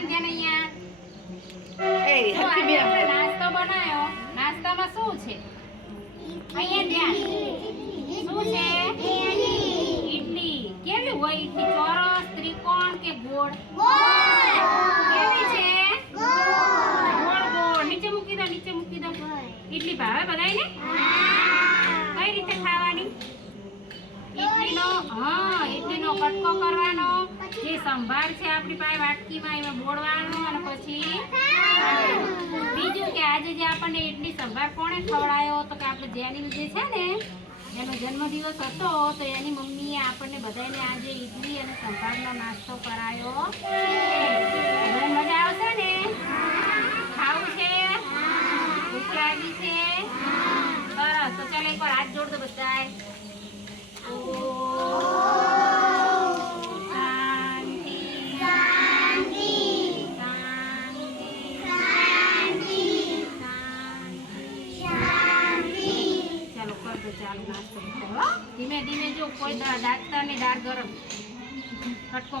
બધાને ધ્યાન અહીંયા. એ જો હરખી આજે બે આપણે નાસ્તો બનાવ્યો. નાસ્તામાં શું છે? અહીંયા ધ્યાન. શું છે? ઈડલી. કેવી હોય ઈડલી? ચોરસ, ત્રિકોણ કે ગોળ? કેવી છે? ગોળ ગોળ. નીચે મૂકી દો, નીચે મૂકી દો. ઈડલી ભાવે બધાયને? કઈ રીતે ખાવાની? ઈડલીનો કટકો કરવાનો, જે સંભાર છે આપણી પાસે વાટકીમાં એમાં બોળવાનો અને પછી બીજું કે આજે જે આપણને ઈડલી સંભાર કોણે ખવડાયો તો કે આપણે જેની જે છે ને એનો જન્મદિવસ હતો તો એની મમ્મીએ આપણને બધાને આજે ઈડલી અને સંભારનો નાસ્તો કરાયો છે. બધાને મજા આવશે ને? ખાવું છે? ભૂખ લાગી છે? સરસ. તો ચાલો એકવાર હાથ જોડ દો બધાય. ચાલો નાસ્તો ધીમે ધીમે જો કોઈ દાંતતા ને દાળ ગરમ કટકો